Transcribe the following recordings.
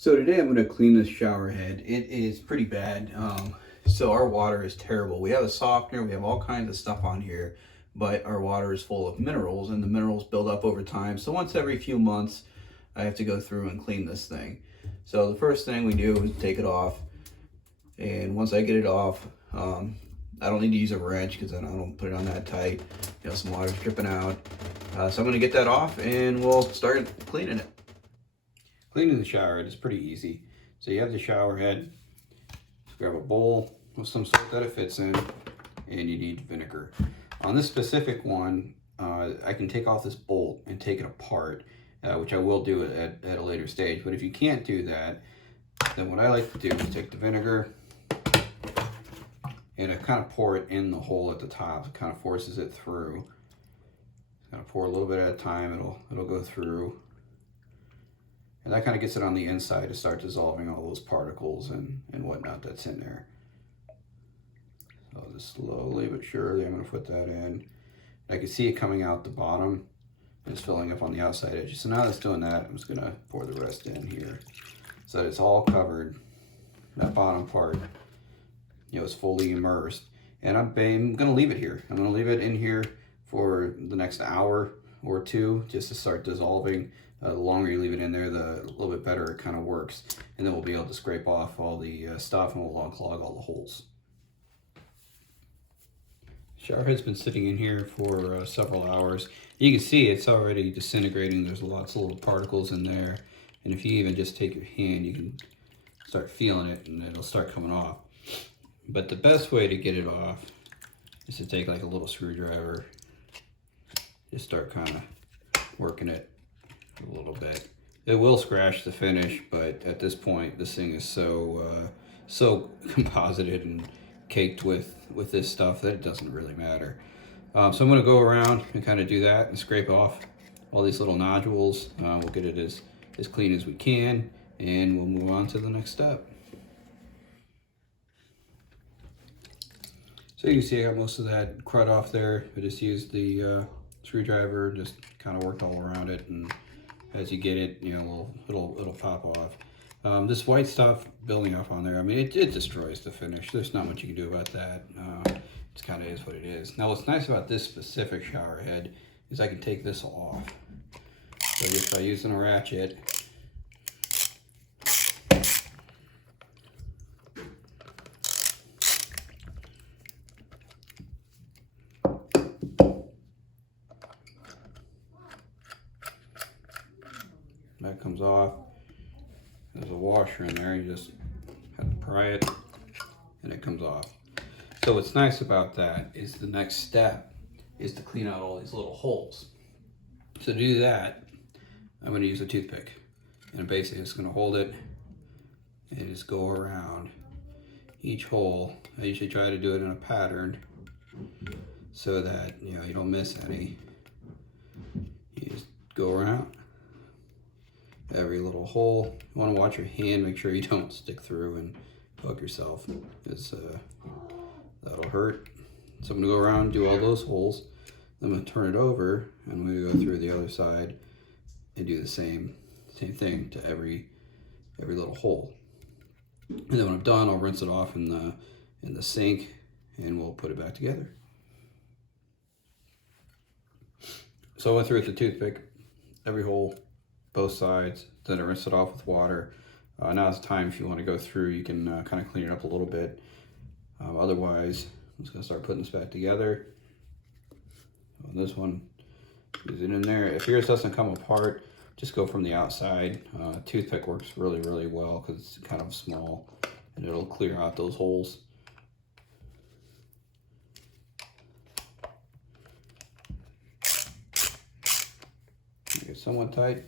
So today I'm going to clean this shower head. It is pretty bad. So our water is terrible. We have a softener, we have all kinds of stuff on here, but our water is full of minerals and the minerals build up over time. So once every few months, I have to go through and clean this thing. So the first thing we do is take it off. And once I get it off, I don't need to use a wrench because I don't put it on that tight. You know, some water's dripping out. So I'm going to get that off and we'll start cleaning it. Cleaning the shower head is pretty easy. So you have the shower head, just grab a bowl with some salt that it fits in, and you need vinegar. On this specific one, I can take off this bolt and take it apart, which I will do at a later stage. But if you can't do that, then what I like to do is take the vinegar and I kind of pour it in the hole at the top. It kind of forces it through. Kind of pour a little bit at a time. It'll go through. And that kind of gets it on the inside to start dissolving all those particles and whatnot that's in there. So just slowly but surely I'm going to put that in. I can see it coming out the bottom and it's filling up on the outside edges. So now that it's doing that, I'm just going to pour the rest in here so that it's all covered. That bottom part, you know, is fully immersed. And I'm going to leave it here. I'm going to leave it in here for the next hour or two just to start dissolving. The longer you leave it in there, the little bit better it kind of works. And then we'll be able to scrape off all the stuff and we'll unclog all the holes. Shower head's been sitting in here for several hours. You can see it's already disintegrating. There's lots of little particles in there. And if you even just take your hand, you can start feeling it and it'll start coming off. But the best way to get it off is to take like a little screwdriver. Just start kind of working it a little bit. It will scratch the finish, but at this point this thing is so composited and caked with this stuff that it doesn't really matter. So I'm going to go around and kind of do that and scrape off all these little nodules. We'll get it as clean as we can and we'll move on to the next step. So you can see I got most of that crud off there. I just used the screwdriver, just kind of worked all around it, and as you get it, you know, it'll pop off. This white stuff building up on there, I mean, it destroys the finish. There's not much you can do about that. It kind of is what it is. Now, what's nice about this specific shower head is I can take this off. So just by using a ratchet, that comes off. There's a washer in there, you just have to pry it and it comes off. So what's nice about that is the next step is to clean out all these little holes. So to do that, I'm going to use a toothpick, and basically it's going to hold it and just go around each hole. I usually try to do it in a pattern so that, you know, you don't miss any. You just go around every little hole. You want to watch your hand, make sure you don't stick through and hook yourself, because that'll hurt. So I'm going to go around and do all those holes. Then I'm going to turn it over and I'm going to go through the other side and do the same thing to every little hole. And then when I'm done, I'll rinse it off in the sink and we'll put it back together. So I went through with the toothpick, every hole, both sides, then I rinse it off with water. Now it's time, if you want to go through, you can kind of clean it up a little bit. Otherwise, I'm just going to start putting this back together. On this one, use it in there. If yours doesn't come apart, just go from the outside. Toothpick works really, really well because it's kind of small and it'll clear out those holes. Make it somewhat tight.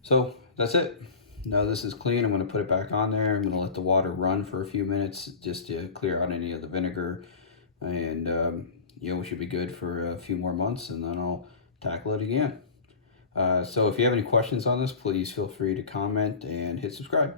So that's it. Now this is clean. I'm going to put it back on there. I'm going to let the water run for a few minutes just to clear out any of the vinegar. And you know, we should be good for a few more months, and then I'll tackle it again. So if you have any questions on this, please feel free to comment and hit subscribe.